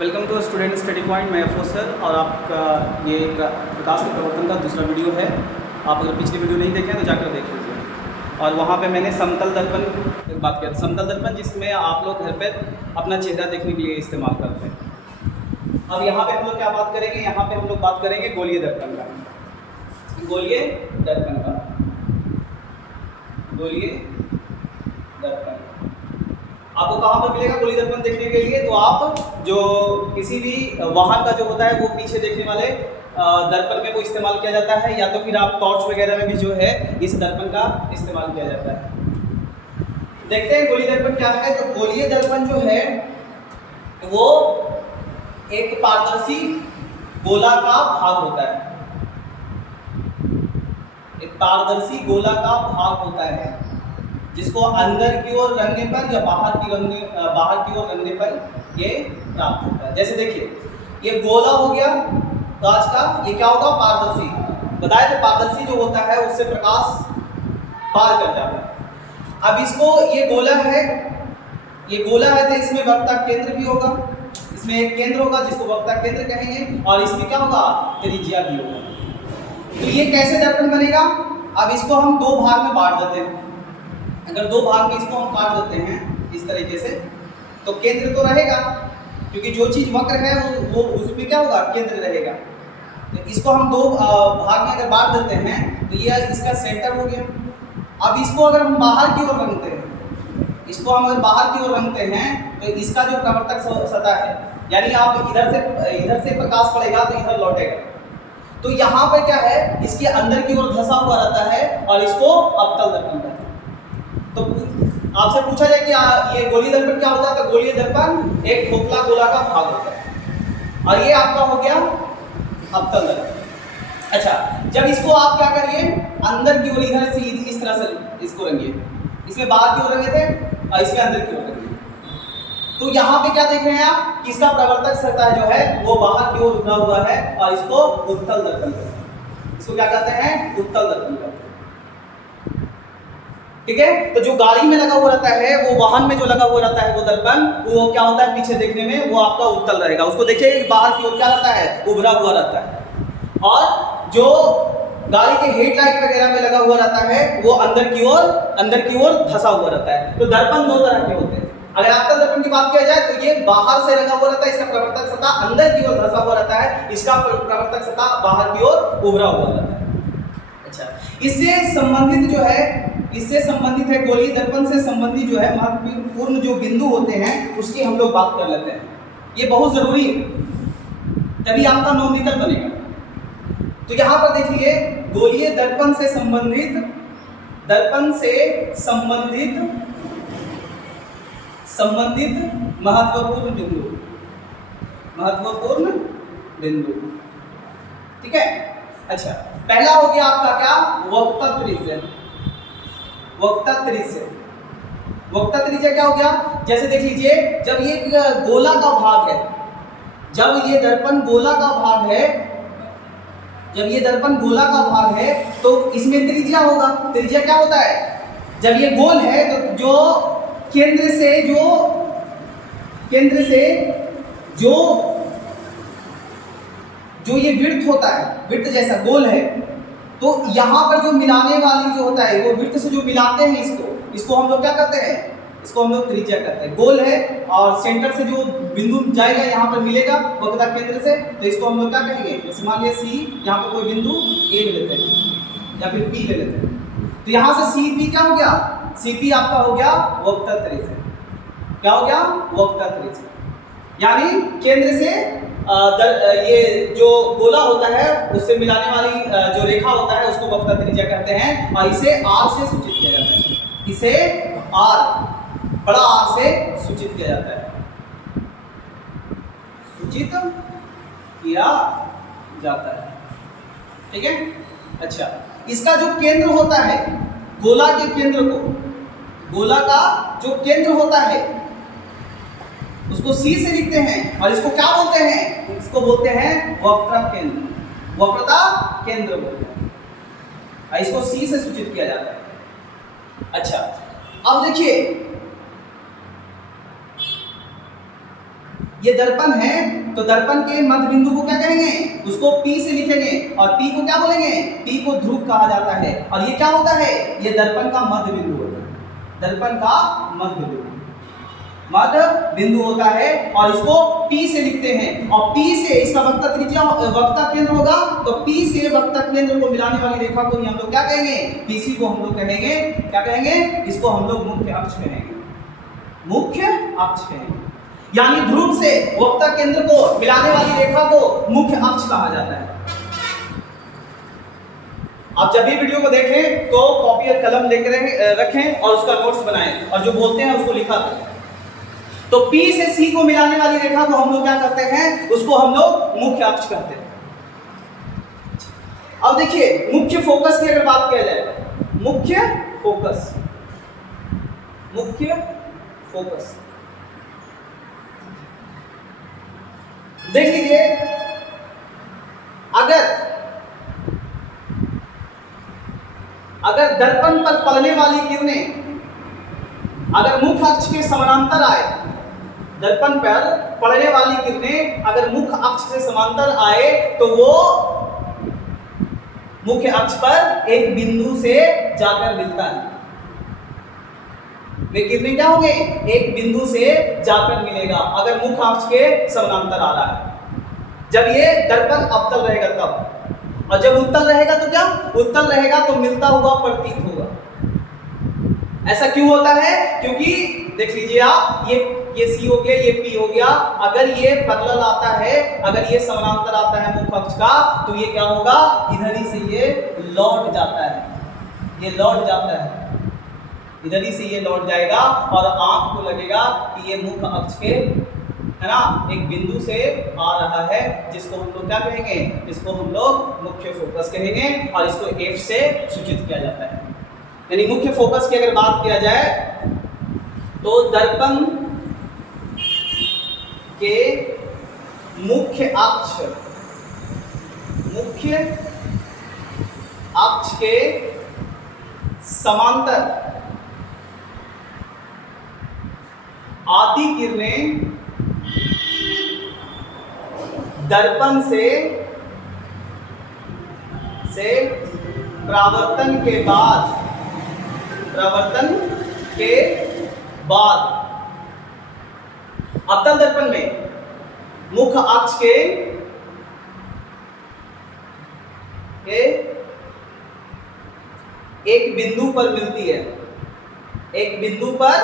Welcome to student study point. मैं Afroz sir और आपका ये प्रकाश के प्रवर्तन का दूसरा वीडियो है। आप अगर पिछली वीडियो नहीं देखें तो जाकर देख लीजिए। और वहाँ पे मैंने समतल दर्पण की बात किया था, समतल दर्पण जिसमें आप लोग घर पर अपना चेहरा देखने के लिए इस्तेमाल करते हैं। अब यहाँ पे हम लोग क्या बात करेंगे, यहाँ पे हम लोग बात करेंगे गोलीय दर्पण का। गोलीय दर्पण का, गोलीय दर्पण आपको कहाँ पर मिलेगा गोलीय दर्पण देखने के लिए? तो आप जो किसी भी वाहन का जो होता है वो पीछे देखने वाले दर्पण में वो इस्तेमाल किया जाता है, या तो फिर आप टॉर्च वगैरह में भी जो है इस दर्पण का इस्तेमाल किया जाता है। देखते हैं गोलीय दर्पण क्या है। तो गोलीय दर्पण जो है वो एक पारदर्शी गोला का भाग होता है, एक पारदर्शी गोला का भाग होता है जिसको अंदर की ओर रंगने पर या बाहर की ओर रंगने पर ये प्राप्त होता है। जैसे देखिए ये गोला हो गया कांच का, ये क्या होगा? पारदर्शी। बताया तो पारदर्शी जो होता है उससे प्रकाश पार कर जाता है। अब इसको ये गोला है, ये गोला है तो इसमें वक्ता केंद्र भी होगा, इसमें एक केंद्र होगा जिसको वक्ता केंद्र कहेंगे, और इसमें क्या होगा? त्रिज्या भी होगा। तो ये कैसे दर्पण बनेगा? अब इसको हम दो भाग में बांट देते हैं। अगर दो भाग में इसको हम काट देते हैं इस तरीके से, तो केंद्र तो रहेगा, क्योंकि जो चीज वक्र है वो उसमें क्या होगा? केंद्र रहेगा। तो इसको हम दो भाग में अगर बांट देते हैं तो ये इसका सेंटर हो गया। अब इसको अगर हम बाहर की ओर रंगते हैं, इसको हम अगर बाहर की ओर रंगते हैं तो इसका जो प्रवर्तक सतह है, यानी आप इधर से प्रकाश पड़ेगा तो इधर लौटेगा, तो यहाँ पर क्या है? इसके अंदर की ओर धंसा हुआ रहता है और इसको अवतल दर्पण कहते हैं। तो आपसे पूछा जाए कि ये गोलीय दर्पण क्या होता है, तो गोलीय दर्पण एक खोखला गोला का भाग होता है, और ये आपका हो गया अवतल दर्पण। अच्छा, जब इसको आप क्या करिए, अंदर की ओर इधर से इस तरह से इसको रंगिए, इसमें बाहर की ओर रंगे थे और इसमें अंदर की ओर रंगिए, तो यहाँ पे क्या देख रहे हैं आप कि इसका प्रवर्तक सतह जो है वो बाहर की ओर उठा हुआ है, और इसको उत्तल दर्पण कहते हैं। इसको क्या कहते हैं? उत्तल दर्पण कहते हैं। ठीक है। तो जो गाड़ी में लगा हुआ रहता है, वो वाहन में जो लगा हुआ रहता है वो दर्पण, वो क्या होता है? पीछे देखने में वो आपका उत्तल रहेगा। उसको देखिए बाहर की ओर क्या रहता है? उभरा हुआ रहता है। और जो गाड़ी के हेडलाइट वगैरह में लगा हुआ रहता है वो अंदर की ओर धंसा हुआ रहता है। तो दर्पण दो तरह के होते हैं। अगर अवतल दर्पण की बात किया जाए तो ये बाहर से लगा हुआ रहता है, इसका प्रवर्तक सतह अंदर की ओर धंसा हुआ रहता है, इसका प्रवर्तक सतह बाहर की ओर उभरा हुआ रहता है। अच्छा, इससे संबंधित है गोलीय दर्पण से संबंधित जो है महत्वपूर्ण जो बिंदु होते हैं उसकी हम लोग बात कर लेते हैं। ये बहुत जरूरी है, तभी आपका नोमेनक्लेचर बनेगा। तो यहाँ पर देखिए गोलीय दर्पण से संबंधित महत्वपूर्ण बिंदु। ठीक है। अच्छा, पहला हो गया आपका क्या? वक्ता त्रिज्या। वक्ता त्रिज्या क्या हो गया? जैसे देख लीजिए, जब ये गोला का भाग है, जब ये दर्पण गोला का भाग है तो इसमें त्रिज्या होगा। त्रिज्या क्या होता है? जब ये गोल है तो जो केंद्र से जो ये वृत्त होता है, वृत्त जैसा गोल है, तो यहाँ पर जो मिलाने वाली जो होता है वो वृत्त से जो मिलाते हैं इसको हम लोग क्या करते हैं? इसको हम लोग त्रिज्या कहते हैं। गोल है और सेंटर से जो बिंदु जाएगा यहाँ पर मिलेगा वक्रता केंद्र से, तो इसको हम लोग क्या कहेंगे? जैसे मान लिया सी, यहाँ पर कोई बिंदु ए ले लेते हैं या फिर पी ले लेते हैं, तो यहाँ से सी पी क्या हो गया? सी पी आपका हो गया वक्ता त्रिज्या। क्या हो गया? वक्ता त्रिज्या। यानी केंद्र से ये जो गोला होता है उससे मिलाने वाली जो रेखा होता है उसको वक्ता त्रिज्या कहते हैं, और इसे आर से सूचित किया जाता है। इसे आर, बड़ा आर से सूचित किया जाता है, सूचित किया जाता है। ठीक है। अच्छा, इसका जो केंद्र होता है, गोला का जो केंद्र होता है उसको सी से लिखते हैं, और इसको क्या बोलते हैं? इसको बोलते हैं वक्रता केंद्र बोलते हैं। इसको सी से सूचित किया जाता है। अच्छा, अब देखिए ये दर्पण है, तो दर्पण के मध्य बिंदु को क्या कहेंगे, उसको P से लिखेंगे, और P को क्या बोलेंगे, P को ध्रुव कहा जाता है। और ये क्या होता है, ये दर्पण का मध्य बिंदु होता है, दर्पण का मध्य बिंदु होता है, और इसको P से लिखते हैं। और P से इसका वक्ता त्रिज्या, वक्ता केंद्र होगा, तो P से वक्ता केंद्र को मिलाने वाली रेखा को हम लोग क्या कहेंगे, PC को हम लोग कहेंगे, क्या कहेंगे, इसको हम लोग मुख्य अक्ष कहेंगे, मुख्य अक्ष कहेंगे। यानी ध्रुव से वक्ता केंद्र को मिलाने वाली रेखा को मुख्य अक्ष कहा जाता है। आप जब भी वीडियो को देखें तो कॉपी और कलम लेकर रखें और उसका नोट्स बनाएं, और जो बोलते हैं उसको लिखा करें। तो P से C को मिलाने वाली रेखा को हम लोग क्या करते हैं, उसको हम लोग मुख्य अक्ष कहते हैं। अब देखिए मुख्य फोकस की अगर बात किया जाए, मुख्य फोकस, मुख्य फोकस देख लीजिए, अगर दर्पण पर पड़ने वाली किरणें अगर मुख्य अक्ष के समानांतर आए, दर्पण पर पड़ने वाली किरणें अगर मुख्य अक्ष से समांतर आए, तो वो मुख्य अक्ष पर एक बिंदु से जाकर मिलता है। वे किरणें क्या होंगे, एक बिंदु से जाकर मिलेगा अगर मुख्य अक्ष के समानांतर आ रहा है। जब ये दर्पण अवतल रहेगा तब, और जब उत्तल रहेगा तो क्या, उत्तल रहेगा तो मिलता हुआ प्रतीत होगा। ऐसा क्यों होता है, क्योंकि देख लीजिए आप, ये C हो गया, ये P हो गया, अगर ये पैरेलल आता है, अगर ये समानांतर आता है मुख्य अक्ष का, तो ये क्या होगा, इधर ही से ये लौट जाता है, ये लौट जाता है, इधर ही से ये लौट जाएगा, और आंख को लगेगा कि ये मुख्य अक्ष के, है ना, एक बिंदु से आ रहा है, जिसको हम लोग क्या कहेंगे, इसको हम लोग मुख्य फोकस कहेंगे, और इसको F से सूचित किया जाता है। यानी मुख्य फोकस की अगर बात किया जाए तो दर्पण के मुख्य अक्ष के समांतर आती किरणें दर्पण से परावर्तन के बाद अवतल दर्पण में मुख्य अक्ष के एक बिंदु पर मिलती है, एक बिंदु पर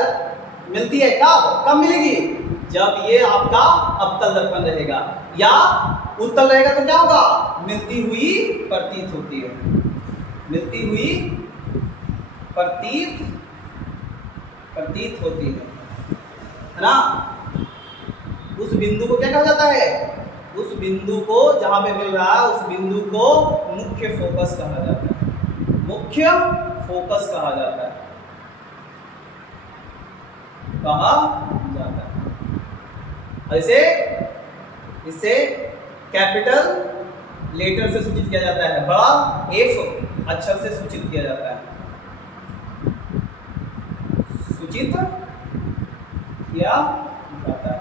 मिलती है। कब मिलेगी, जब ये आपका अवतल दर्पण रहेगा, या उत्तल रहेगा तो क्या होगा, मिलती हुई प्रतीत होती है, मिलती हुई प्रतीत होती है ना। उस बिंदु को क्या कहा जाता है, उस बिंदु को जहां पे मिल रहा है, उस बिंदु को मुख्य फोकस कहा जाता है, मुख्य फोकस कहा जाता है, कहा जाता है। इसे कैपिटल लेटर से सूचित किया जाता है, बड़ा F अक्षर से सूचित किया जाता है, सूचित किया जाता है।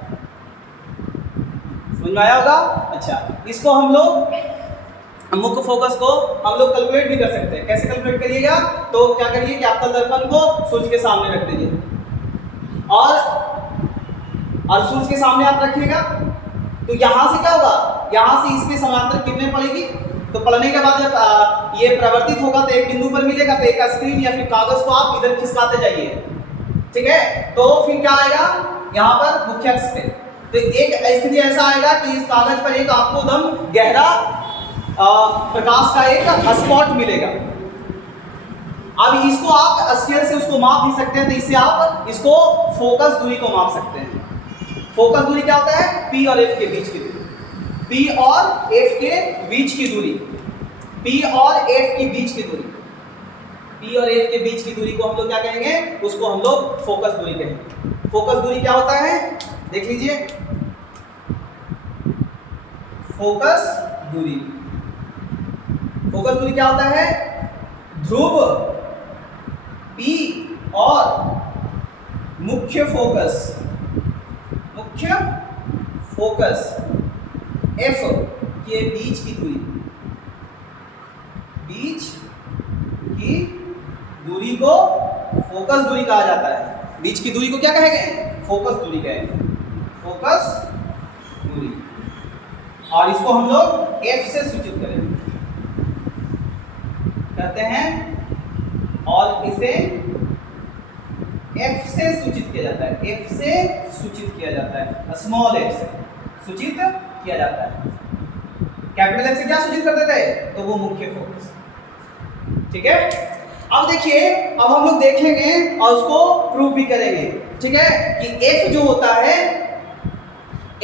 समझ में आया होगा। अच्छा, इसको हम लोग मुख्य फोकस को हम लोग कैलकुलेट भी कर सकते हैं। कैसे कैलकुलेट करिएगा, तो क्या करिए कि अवतल दर्पण को सूर्य के सामने रख दीजिए, और सूर्य के सामने आप रखिएगा, तो यहां से क्या होगा, यहां से इसके समांतर किरणें पड़ेगी, तो पड़ने के बाद जब ये परिवर्तित होगा तो एक बिंदु पर मिलेगा, तो एक स्क्रीन या फिर कागज को आप इधर खिसकाते जाइए, ठीक है। तो फिर क्या आएगा, यहाँ पर मुख्य अक्ष पे तो एक स्थिति ऐसा आएगा कि इस कागज पर एक आपको एकदम गहरा प्रकाश का एक स्पॉट मिलेगा। अब इसको आप स्केल से उसको माप भी सकते हैं, तो इससे आप इसको फोकस दूरी को माप सकते हैं। फोकस दूरी क्या होता है, P और F के बीच की दूरी, P और F के बीच की दूरी, P और F के बीच की दूरी, P और F के बीच की दूरी को हम लोग क्या कहेंगे, उसको हम लोग फोकस दूरी कहेंगे। फोकस दूरी क्या होता है, देख लीजिए, फोकस दूरी, फोकस दूरी क्या होता है, ध्रुव P और मुख्य फोकस एफ के बीच की दूरी, बीच की दूरी को फोकस दूरी कहा जाता है। बीच की दूरी को क्या कहेंगे? फोकस दूरी कहेंगे, फोकस दूरी। और इसको हम लोग एफ से सूचित करेंगे, कहते हैं, और इसे एफ से सूचित किया जाता है, एफ से सूचित किया जाता है, स्मॉल एफ से सूचित किया जाता है। कैपिटल एफ से क्या सूचित करते थे? तो वो मुख्य फोकस। ठीक है, अब देखिए, अब हम लोग देखेंगे और उसको प्रूव भी करेंगे। ठीक है, कि एफ जो होता है,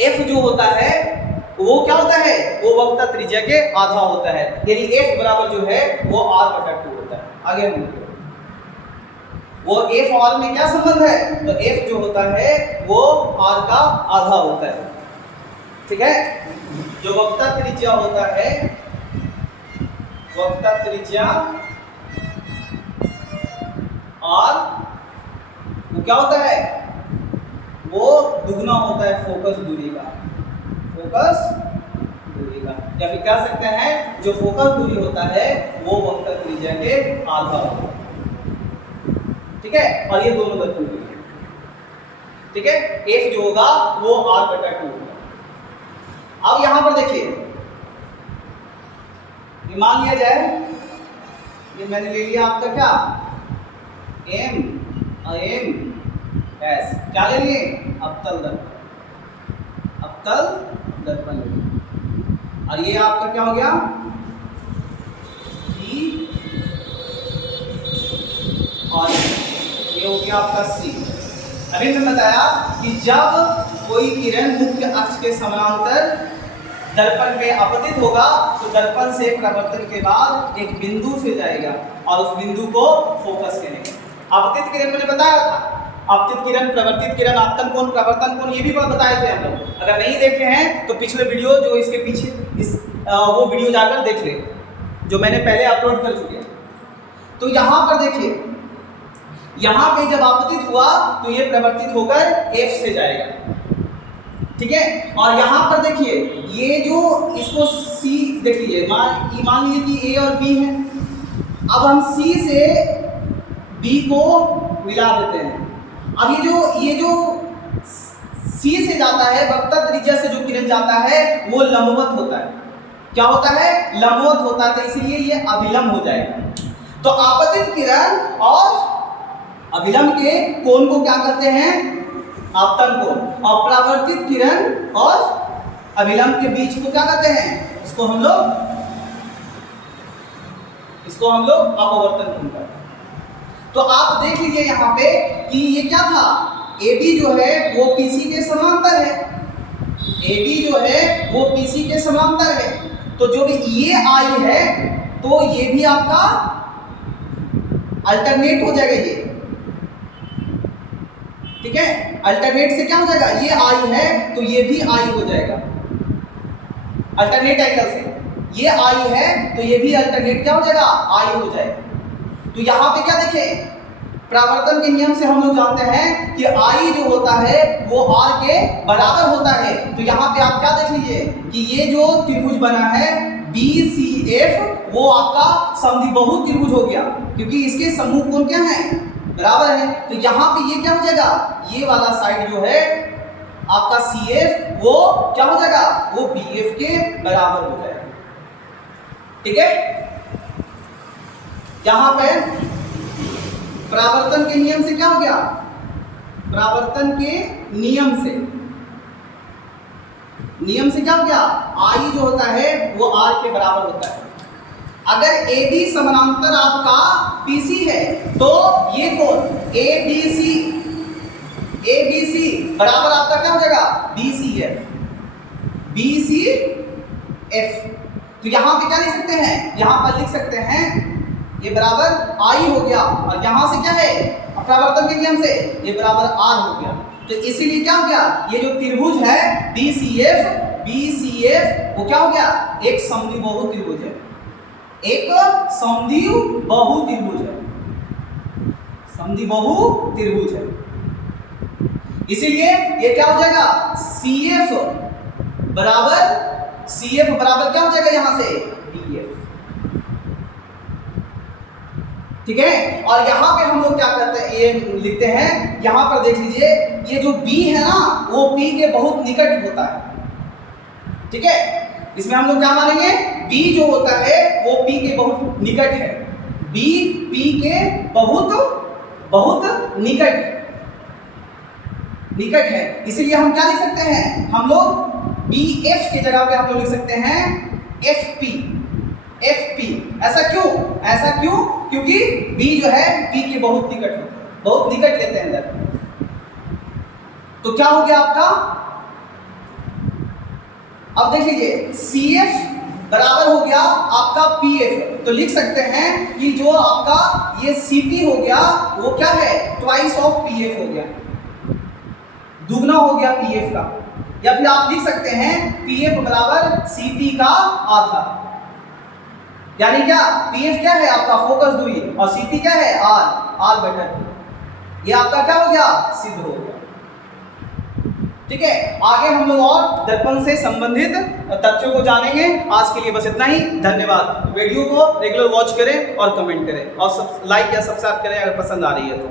एफ जो होता है वो क्या होता है? वो वक्र त्रिज्या के आधा होता है, यानी एफ बराबर जो है वो r/2 होता है। आगे हम वो एफ और में क्या संबंध है? तो एफ जो होता है वो r का आधा होता है। ठीक है, जो वक्र त्रिज्या होता है, वक्र त्रिज्या r वो क्या होता है? वो दुगना होता है फोकस दूरी का, फोकस दूरी का, या फिर कह सकते हैं जो फोकस दूरी होता है वो वक्र त्रिज्या के आधा होता है। ठीक है, और ये दोनों वक्र दूरी है। ठीक है, एफ जो होगा वो r/2 होगा। अब यहां पर देखिए, ये मान लिया जाए, ये मैंने ले लिया आपका क्या एम एस, क्या ले लिए? अवतल दर्पण, अवतल दर्पण ले लिए। और ये आपका क्या हो गया? ई, और ये हो गया आपका सी। अभी मैं बताया कि जब कोई किरण मुख्य अक्ष के समांतर दर्पण पे आपतित होगा तो दर्पण से प्रवर्तन के बाद एक बिंदु से जाएगा और उस बिंदु को फोकस करेगा। आपतित किरण मैंने बताया था, आपतित किरण, प्रवर्तित किरण, आपतन कोण, प्रवर्तन कोण, ये भी बताए थे हम लोग। अगर नहीं देखे हैं तो पिछले वीडियो जो इसके पीछे वो वीडियो जाकर देख ले, जो मैंने पहले अपलोड कर चुके हैं। तो यहाँ पर देखिए, यहाँ पे जब आपतित हुआ तो ये प्रवर्तित होकर एफ से जाएगा। ठीक है, और यहाँ पर देखिए, ये जो इसको सी देखिए, मान लीजिए कि ए और बी है। अब हम सी से बी को मिला देते हैं। अब ये जो सी से जाता है, वक्र त्रिज्या से जो किरण जाता है वो लंबवत होता है। क्या होता है? लंबवत होता है, तो इसलिए ये अभिलंब हो जाएगा। तो आपतित किरण और अभिलंब के कोण को क्या कहते हैं? आपतन कोण। और परावर्तित किरण और अभिलंब के बीच को क्या कहते हैं? इसको हम लोग अपवर्तन कोण कहते हैं। तो आप देख लीजिए यहाँ पे कि ये क्या था? AB जो है वो PC के समांतर है, AB जो है वो PC के समांतर है। तो जो भी ये I है तो ये भी आपका अल्टरनेट हो जाएगा ये। ठीक है, अल्टरनेट से क्या हो जाएगा? ये I है तो ये भी I हो जाएगा, अल्टरनेट एंगल से। ये I है तो ये भी अल्टरनेट क्या हो जाएगा? I हो जाएगा। तो यहाँ पे क्या देखें, परावर्तन के नियम से हम लोग जानते हैं कि I जो होता है वो R के बराबर होता है। तो यहाँ पे आप क्या देख लीजिए कि ये जो त्रिभुज बना है BCF वो आपका समद्विबाहु त्रिभुज हो गया, क्योंकि इसके समूह कोण क्या है? बराबर है। तो यहाँ पे ये क्या हो जाएगा? ये वाला साइड जो है आपका CF वो क्या हो जाएगा? वो BF के बराबर हो जाएगा। ठीक है, यहां पे परावर्तन के नियम से क्या हो गया? परावर्तन के नियम से क्या हो गया? I जो होता है वो R के बराबर होता है। अगर AB समानांतर आपका PC है तो ये कोण ABC बराबर आपका क्या हो जाएगा? BCF। तो यहां पे क्या लिख सकते हैं? यहां पर लिख सकते हैं ये बराबर I हो गया, और यहां से क्या है? परावर्तन के नियम से ये बराबर R हो गया। तो इसीलिए क्या हो गया? ये जो त्रिभुज है BCF वो क्या हो गया? एक समद्विबाहु त्रिभुज है, एक समद्विबाहु त्रिभुज है। इसीलिए ये क्या हो जाएगा? CF बराबर CF बराबर क्या हो जाएगा यहां से BF। ठीक है, और यहां पे हम लोग क्या करते हैं, ये लिखते हैं, यहां पर देख लीजिए, ये जो B है ना वो P के बहुत निकट होता है। ठीक है, इसमें हम लोग क्या मानेंगे, B जो होता है वो P के बहुत निकट है, B P के बहुत निकट है, इसीलिए हम क्या लिख सकते हैं, हम लोग BF की जगह पे हम लोग लिख सकते हैं FP। ऐसा क्यों, क्योंकि B जो है P के बहुत निकट लेते हैं इधर। तो क्या हो गया आपका, अब देख लीजिए CF बराबर हो गया आपका PF, तो लिख सकते हैं कि जो आपका ये CP हो गया वो क्या है, ट्वाइस ऑफ PF हो गया, दुगना हो गया PF का। या फिर आप लिख सकते हैं PF बराबर CP का आधा, यानी क्या PF क्या है आपका फोकस दूरी और CP क्या है R/2। ये आपका क्या हो गया, सिद्ध हो गया। ठीक है, आगे हम लोग और दर्पण से संबंधित तथ्यों को जानेंगे। आज के लिए बस इतना ही, धन्यवाद। वीडियो को रेगुलर वॉच करें और कमेंट करें और लाइक या सब्सक्राइब करें अगर पसंद आ रही है तो।